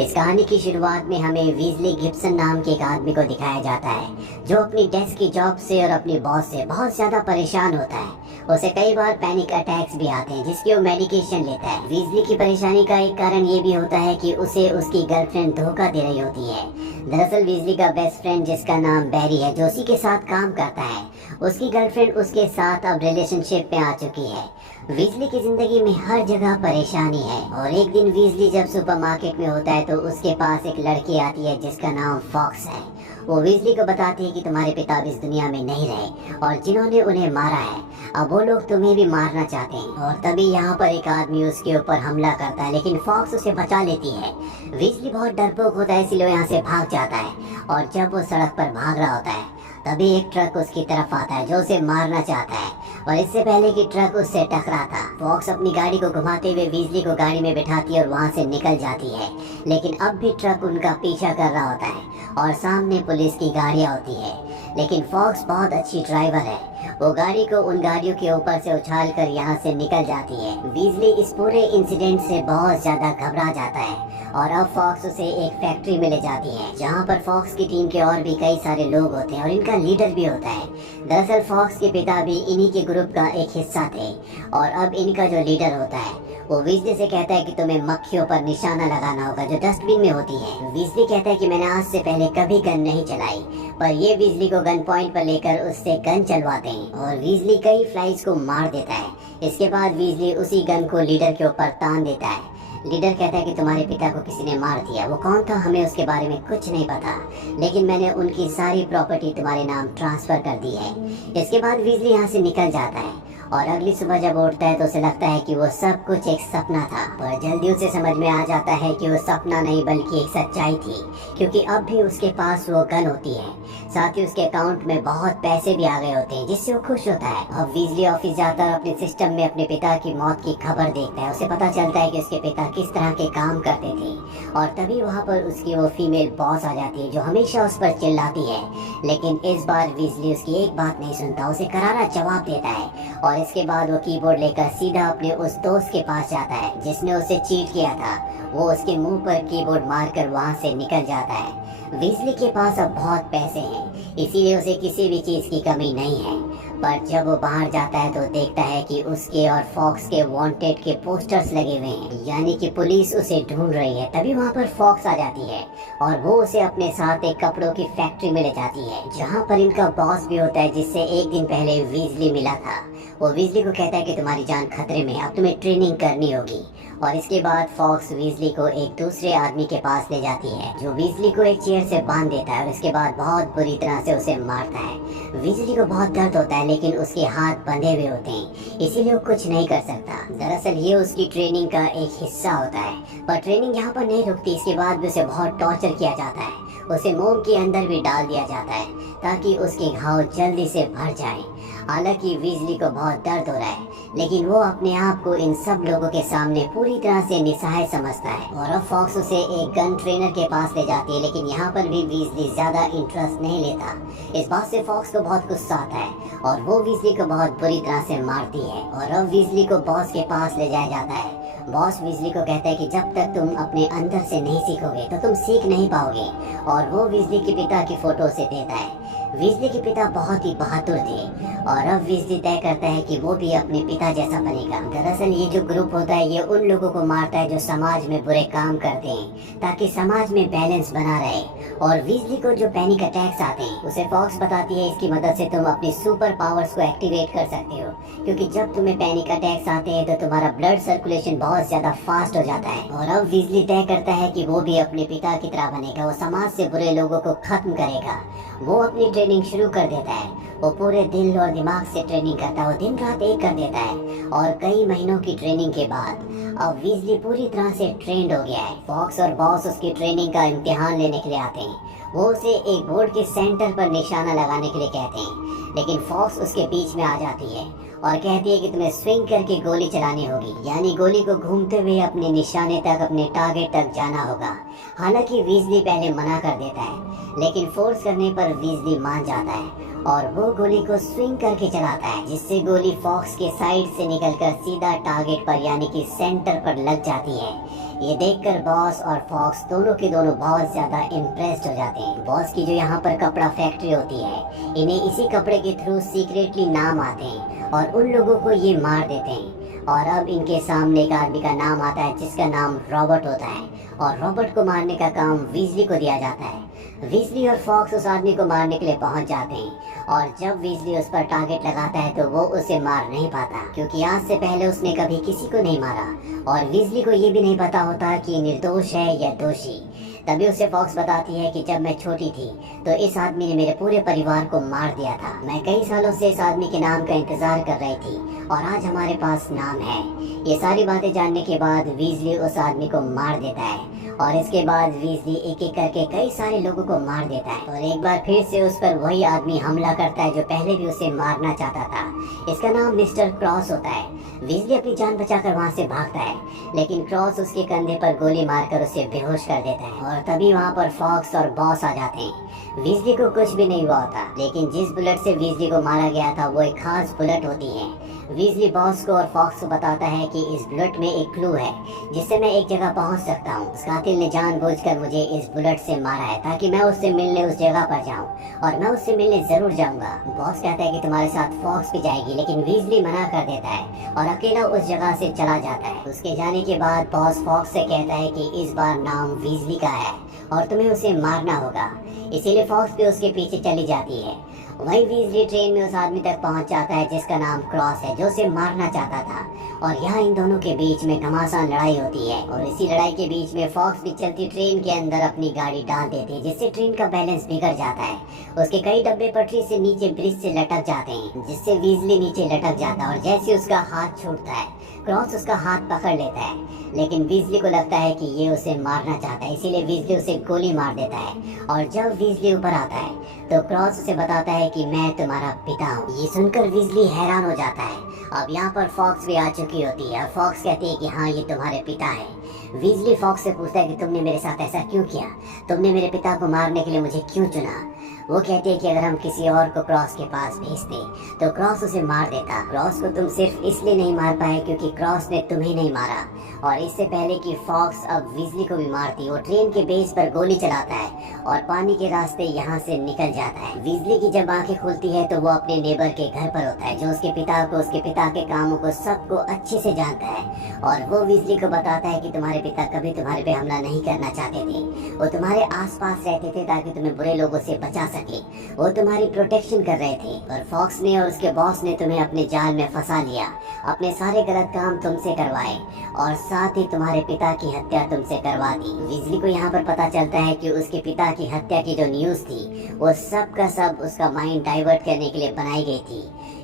इस कहानी की शुरुआत में हमें वीजली गिब्सन नाम के एक आदमी को दिखाया जाता है जो अपनी डेस्क की जॉब से और अपनी बॉस से बहुत ज्यादा परेशान होता है। उसे कई बार पैनिक अटैक्स भी आते हैं जिसकी वो मेडिकेशन लेता है। वीजली की परेशानी का एक कारण ये भी होता है कि उसे उसकी गर्लफ्रेंड धोखा दे रही होती है। दरअसल वीजली का बेस्ट फ्रेंड जिसका नाम बैरी है, जो उसी के साथ काम करता है, उसकी गर्लफ्रेंड उसके साथ अब रिलेशनशिप में आ चुकी है। वीजली की जिंदगी में हर जगह परेशानी है और एक दिन वीजली जब सुपरमार्केट में होता है तो उसके पास एक लड़की आती है जिसका नाम फॉक्स है। वो वीजली को बताती है कि तुम्हारे पिता अब इस दुनिया में नहीं रहे और जिन्होंने उन्हें मारा है अब वो लोग तुम्हें भी मारना चाहते हैं। और तभी यहाँ पर एक आदमी उसके ऊपर हमला करता है लेकिन फॉक्स उसे बचा लेती है। वीजली बहुत डरपोक होता है इसलिए यहाँ से भाग जाता है और जब वो सड़क पर भाग रहा होता है तभी एक ट्रक उसकी तरफ आता है जो उसे मारना चाहता है और इससे पहले कि ट्रक उससे टकराता, फॉक्स अपनी गाड़ी को घुमाते हुए वीजली को गाड़ी में बिठाती है और वहाँ से निकल जाती है। लेकिन अब भी ट्रक उनका पीछा कर रहा होता है और सामने पुलिस की गाड़ियाँ होती है। लेकिन फॉक्स बहुत अच्छी ड्राइवर है, वो गाड़ी को उन गाड़ियों के ऊपर से उछाल कर यहाँ से निकल जाती है। वीजली इस पूरे इंसिडेंट से बहुत ज्यादा घबरा जाता है और अब फॉक्स उसे एक फैक्ट्री में ले जाती है जहाँ पर फॉक्स की टीम के और भी कई सारे लोग होते हैं और इनका लीडर भी होता है। दरअसल फॉक्स के पिता भी इन्हीं के ग्रुप का एक हिस्सा थे और अब इनका जो लीडर होता है वो वीजली से कहता है कि तुम्हें मक्खियों पर निशाना लगाना होगा जो डस्टबिन में होती है। वीजली कहता है कि मैंने आज से पहले कभी गन नहीं चलाई, पर ये वीजली को गन पॉइंट पर लेकर उससे गन चलवाते हैं और वीजली कई फ्लाइज को मार देता है। इसके बाद वीजली उसी गन को लीडर के ऊपर तान देता है। लीडर कहता है कि तुम्हारे पिता को किसी ने मार दिया, वो कौन था हमें उसके बारे में कुछ नहीं पता, लेकिन मैंने उनकी सारी प्रॉपर्टी तुम्हारे नाम ट्रांसफर कर दी है। इसके बाद वीजली यहाँ से निकल जाता है और अगली सुबह जब उठता है तो उसे लगता है कि वो सब कुछ एक सपना था, पर जल्दी उसे समझ में आ जाता है कि वो सपना नहीं बल्कि एक सच्चाई थी, क्योंकि अब भी उसके पास वो गन होती है। साथ ही उसके अकाउंट में बहुत पैसे भी आ गए होते हैं जिससे वो खुश होता है। अब वीजली ऑफिस जाता है, अपने सिस्टम में अपने पिता की मौत की खबर देखता है। उसे पता चलता है कि उसके पिता किस तरह के काम करते थे और तभी वहाँ पर उसकी वो फीमेल बॉस आ जाती है जो हमेशा उस पर चिल्लाती है। लेकिन इस बार वीजली उसकी एक बात नहीं सुनता, उसे करारा जवाब देता है और इसके बाद वो कीबोर्ड लेकर सीधा अपने उस दोस्त के पास जाता है जिसने उसे चीट किया था। वो उसके मुंह पर कीबोर्ड मारकर वहाँ से निकल जाता है। वीजली के पास अब बहुत पैसे हैं, इसीलिए उसे किसी भी चीज की कमी नहीं है। पर जब वो बाहर जाता है तो देखता है कि उसके और फॉक्स के वांटेड के पोस्टर्स लगे हुए हैं, यानी कि पुलिस उसे ढूंढ रही है। तभी वहाँ पर फॉक्स आ जाती है और वो उसे अपने साथ एक कपड़ों की फैक्ट्री में ले जाती है जहाँ पर इनका बॉस भी होता है जिससे एक दिन पहले वीजली मिला था। वो वीजली को कहता है कि तुम्हारी जान खतरे में है, अब तुम्हें ट्रेनिंग करनी होगी। और इसके बाद फॉक्स वीजली को एक दूसरे आदमी के पास ले जाती है जो वीजली को एक चेयर से बांध देता है और इसके बाद बहुत बुरी तरह से उसे मारता है। वीजली को बहुत दर्द होता है लेकिन उसके हाथ बंधे हुए होते हैं, इसीलिए वो कुछ नहीं कर सकता। दरअसल ये उसकी ट्रेनिंग का एक हिस्सा होता है, पर ट्रेनिंग यहाँ पर नहीं रुकती। इसके बाद भी उसे बहुत टॉर्चर किया जाता है, उसे मोम के अंदर भी डाल दिया जाता है ताकि उसके घाव जल्दी से भर जाएं। हालांकि वीजली को बहुत दर्द हो रहा है लेकिन वो अपने आप को इन सब लोगों के सामने पूरी तरह से निसहाय समझता है और अब फॉक्स उसे एक गन ट्रेनर के पास ले जाती है। लेकिन यहाँ पर भी वीजली ज्यादा इंटरेस्ट नहीं लेता। इस बात से फॉक्स को बहुत गुस्सा आता है और वो वीजली को बहुत बुरी तरह से मारती है और अब वीजली को बॉस के पास ले जाया जाता है। बॉस वीजली को कहता है कि जब तक तुम अपने अंदर से नहीं सीखोगे तो तुम सीख नहीं पाओगे और वो वीजली के पिता की फोटो से देता है। वीजली के पिता बहुत ही बहादुर थे और अब वीजली तय करता है कि वो भी अपने पिता जैसा बनेगा। दरअसल ये जो ग्रुप होता है ये उन लोगों को मारता है जो समाज में बुरे काम करते हैं ताकि समाज में बैलेंस बना रहे। और वीजली को जो पैनिक अटैक्स आते हैं उसे फॉक्स बताती है इसकी मदद से तुम अपनी सुपर पावर्स को एक्टिवेट कर सकते हो, क्योंकि जब तुम्हें पैनिक अटैक्स आते हैं तो तुम्हारा ब्लड सर्कुलेशन बहुत ज्यादा फास्ट हो जाता है। और अब वीजली तय करता है कि वो भी अपने पिता की तरह बनेगा, वो समाज से बुरे लोगों को खत्म करेगा। वो अपनी ट्रेनिंग शुरू कर देता है, वो पूरे दिल और दिमाग से ट्रेनिंग करता है, वो दिन रात एक कर देता है और कई महीनों की ट्रेनिंग के बाद अब वीजली पूरी तरह से ट्रेंड हो गया है। फॉक्स और बॉस उसकी ट्रेनिंग का इम्तिहान लेने के लिए आते हैं। वो उसे एक बोर्ड के सेंटर पर निशाना लगाने के लिए कहते हैं, लेकिन फॉक्स उसके बीच में आ जाती है और कहती है कि तुम्हें स्विंग करके गोली चलानी होगी, यानी गोली को घूमते हुए अपने निशाने तक, अपने टारगेट तक जाना होगा। हालांकि वीजली पहले मना कर देता है लेकिन फोर्स करने पर वीजली मान जाता है और वो गोली को स्विंग करके चलाता है, जिससे गोली फॉक्स के साइड से निकलकर सीधा टारगेट पर यानी कि सेंटर पर लग जाती है। ये देखकर बॉस और फॉक्स दोनों के दोनों बहुत ज्यादा इम्प्रेस्ड हो जाते हैं। बॉस की जो यहाँ पर कपड़ा फैक्ट्री होती है, इन्हें इसी कपड़े के थ्रू सीक्रेटली नाम आते हैं और उन लोगों को ये मार देते हैं। और अब इनके सामने एक आदमी का नाम आता है जिसका नाम रॉबर्ट होता है, और रॉबर्ट को मारने का काम वीजली को दिया जाता है। वीजली और फॉक्स उस आदमी को मारने के लिए पहुंच जाते हैं, और जब वीजली उस पर टारगेट लगाता है तो वो उसे मार नहीं पाता, क्योंकि आज से पहले उसने कभी किसी को नहीं मारा और वीजली को ये भी नहीं पता होता कि निर्दोष है या दोषी। तभी उसे फॉक्स बताती है कि जब मैं छोटी थी तो इस आदमी ने मेरे पूरे परिवार को मार दिया था। मैं कई सालों से इस आदमी के नाम का इंतजार कर रही थी और आज हमारे पास नाम है। ये सारी बातें जानने के बाद वीजली उस आदमी को मार देता है, और इसके बाद वीजली एक एक करके कई सारे लोगों को मार देता है, और एक बार फिर से उस पर वही आदमी हमला करता है जो पहले भी उसे मारना चाहता था। इसका नाम मिस्टर क्रॉस होता है। वीजली अपनी जान बचाकर वहाँ से भागता है, लेकिन क्रॉस उसके कंधे पर गोली मारकर उसे बेहोश कर देता है, और तभी वहाँ पर फॉक्स और बॉस आ जाते हैं। वीजली को कुछ भी नहीं हुआ होता, लेकिन जिस बुलेट से वीजली को मारा गया था वो एक खास बुलेट होती है। वीजली बॉस को और फॉक्स को बताता है कि इस बुलेट में एक क्लू है जिससे मैं एक जगह पहुंच सकता हूं। उस कातिल ने जानबूझकर मुझे इस बुलेट से मारा है ताकि मैं उससे मिलने उस जगह पर जाऊं, और मैं उससे मिलने जरूर जाऊंगा। बॉस कहता है कि तुम्हारे साथ फॉक्स भी जाएगी, लेकिन वीजली मना कर देता है और अकेला उस जगह से चला जाता है। उसके जाने के बाद बॉस फॉक्स से कहता है कि इस बार नाम वीजली का है और तुम्हें उसे मारना होगा। इसीलिए फॉक्स भी उसके पीछे चली जाती है। वही वीजली ट्रेन में उस आदमी तक पहुंच जाता है जिसका नाम क्रॉस है, जो उसे मारना चाहता था, और यहाँ इन दोनों के बीच में घमासान लड़ाई होती है। और इसी लड़ाई के बीच में फॉक्स भी चलती ट्रेन के अंदर अपनी गाड़ी डाल देती है, जिससे ट्रेन का बैलेंस बिगड़ जाता है। उसके कई डब्बे पटरी से नीचे ब्रिज से लटक जाते हैं, जिससे वीजली नीचे लटक जाता है, और जैसे उसका हाथ छूटता है क्रॉस उसका हाथ पकड़ लेता है, लेकिन वीजली को लगता है कि ये उसे मारना चाहता है, इसीलिए वीजली उसे गोली मार देता है। और जब वीजली ऊपर आता है तो क्रॉस उसे बताता है कि मैं तुम्हारा पिता हूँ। ये सुनकर वीजली हैरान हो जाता है। अब यहाँ पर फॉक्स भी आ चुकी होती है, और फॉक्स कहती है कि हाँ ये तुम्हारे पिता है। वीजली फॉक्स से पूछता है कि तुमने मेरे साथ ऐसा क्यों किया, तुमने मेरे पिता को मारने के लिए मुझे क्यों चुना। वो कहती है कि अगर हम किसी और को क्रॉस के पास भेजते तो क्रॉस उसे मार देता। क्रॉस को तुम सिर्फ इसलिए नहीं मार पाए क्योंकि क्रॉस ने तुम्हें नहीं मारा, और इससे पहले कि फॉक्स अब वीजली को भी मारती, वो ट्रेन के बेस पर गोली चलाता है और पानी के रास्ते यहाँ से निकल जाता है। वीजली की जब आंखें खुलती है तो वो अपने नेबर के घर पर होता है, जो उसके पिता को, उसके पिता के कामों को, सबको अच्छे से जानता है। और वो वीजली को बताता है कि तुम्हारे पिता कभी तुम्हारे पे हमला नहीं करना चाहते थे, वो तुम्हारे आसपास रहते थे ताकि तुम्हें बुरे लोगों से बचा सके, वो तुम्हारी प्रोटेक्शन कर रहे थे। और फॉक्स ने और उसके बॉस ने तुम्हें अपने जाल में फंसा लिया, अपने सारे गलत काम तुमसे करवाए, और साथ ही तुम्हारे पिता की हत्या तुमसे करवा दी। वीजली को यहाँ पर पता चलता है कि उसके पिता की हत्या की जो न्यूज़ थी वो सब का सब उसका माइंड डाइवर्ट करने के लिए बनाई गई थी।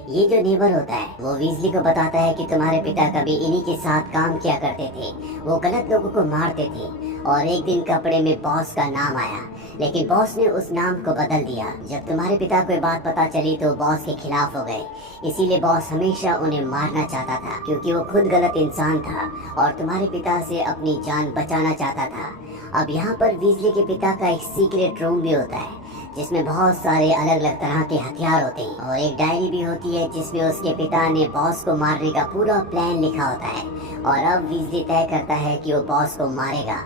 ये जो नेबर होता है वो वीजली को बताता है कि तुम्हारे पिता कभी इन्हीं के साथ काम किया करते थे, वो गलत लोगों को मारते थे, और एक दिन कपड़े में बॉस का नाम आया, लेकिन बॉस ने उस नाम को बदल दिया। जब तुम्हारे पिता को ये बात पता चली तो बॉस के खिलाफ हो गए, इसीलिए बॉस हमेशा उन्हें मारना चाहता था क्योंकि वो खुद गलत इंसान था और तुम्हारे पिता से अपनी जान बचाना चाहता था। अब यहाँ पर वीजली के पिता का एक सीक्रेट रूम भी होता है जिसमें बहुत सारे अलग अलग तरह के हथियार होते हैं, और एक डायरी भी होती है जिसमें उसके पिता ने बॉस को मारने का पूरा प्लान लिखा होता है। और अब वीजली तय करता है कि वो बॉस को मारेगा।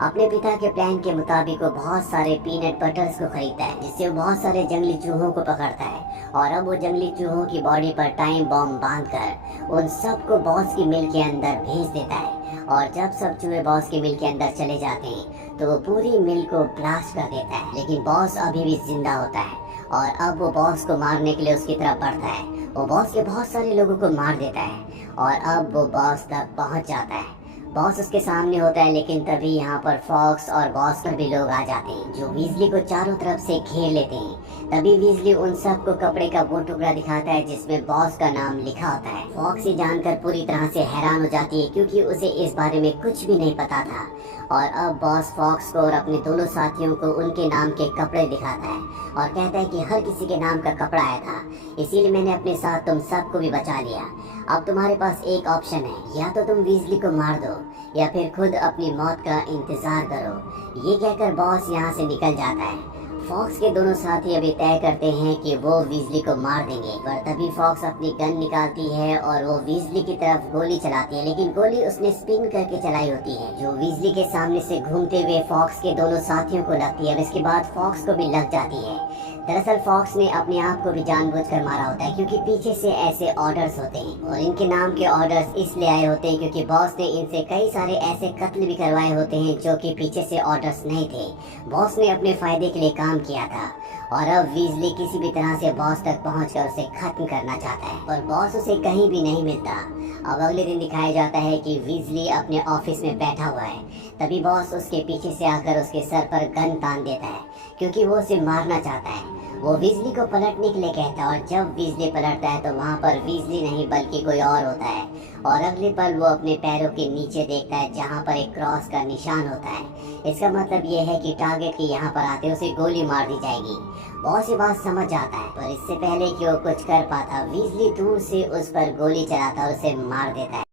अपने पिता के प्लान के मुताबिक वो बहुत सारे पीनट बटर्स को खरीदता है, जिससे वो बहुत सारे जंगली चूहों को पकड़ता है, और अब वो जंगली चूहों की बॉडी पर टाइम बॉम्ब बांधकर उन सबको बॉस की मिल के अंदर भेज देता है। और जब सब चूहे बॉस की मिल के अंदर चले जाते हैं तो वो पूरी मिल को ब्लास्ट कर देता है, लेकिन बॉस अभी भी जिंदा होता है, और अब वो बॉस को मारने के लिए उसकी तरफ बढ़ता है। वो बॉस के बहुत सारे लोगों को मार देता है, और अब वो बॉस तक पहुंच जाता है। बॉस उसके सामने होता है, लेकिन तभी यहाँ पर फॉक्स और बॉस पर भी लोग आ जाते हैं जो वीजली को चारों तरफ से घेर लेते हैं। तभी वीजली उन सबको कपड़े का वो टुकड़ा दिखाता है जिसमें बॉस का नाम लिखा होता है। फॉक्स ये जानकर पूरी तरह से हैरान हो जाती है क्योंकि उसे इस बारे में कुछ भी नहीं पता था। और अब बॉस फॉक्स को और अपने दोनों साथियों को उनके नाम के कपड़े दिखाता है और कहता है कि हर किसी के नाम का कपड़ा आया था, इसीलिए मैंने अपने साथ तुम सबको भी बचा लिया। अब तुम्हारे पास एक ऑप्शन है, या तो तुम वीजली को मार दो या फिर खुद अपनी मौत का इंतजार करो। ये कहकर बॉस यहाँ से निकल जाता है। फॉक्स के दोनों साथी अभी तय करते हैं कि वो वीजली को मार देंगे, पर तभी फॉक्स अपनी गन निकालती है और वो वीजली की तरफ गोली चलाती है, लेकिन गोली उसने स्पिन करके चलाई होती है जो वीजली के सामने से घूमते हुए फॉक्स के दोनों साथियों को लगती है और इसके बाद फॉक्स को भी लग जाती है। दरअसल फॉक्स ने अपने आप को भी जानबूझकर मारा होता है क्योंकि पीछे से ऐसे ऑर्डर्स होते हैं और इनके नाम के ऑर्डर्स इसलिए आए होते हैं क्योंकि बॉस ने इनसे कई सारे ऐसे कत्ल भी करवाए होते हैं जो कि पीछे से ऑर्डर्स नहीं थे। बॉस ने अपने फायदे के लिए काम किया था और अब वीजली किसी भी तरह से बॉस तक पहुंचकर उसे खत्म करना चाहता है, पर बॉस उसे कहीं भी नहीं मिलता। अब अगले दिन दिखाया जाता है कि वीजली अपने ऑफिस में बैठा हुआ है, तभी बॉस उसके पीछे से आकर उसके सर पर गन तान देता है क्योंकि वो उसे मारना चाहता है। वो वीजली को पलटने के लिए कहता है और जब वीजली पलटता है तो वहाँ पर वीजली नहीं बल्कि कोई और होता है और अगले पल वो अपने पैरों के नीचे देखता है जहाँ पर एक क्रॉस का निशान होता है। इसका मतलब ये है कि टारगेट के यहाँ पर आते उसे गोली मार दी जाएगी। बहुत ये बात समझ जाता है, पर इससे पहले कि वो कुछ कर पाता वीजली दूर से उस पर गोली चलाता और उसे मार देता है।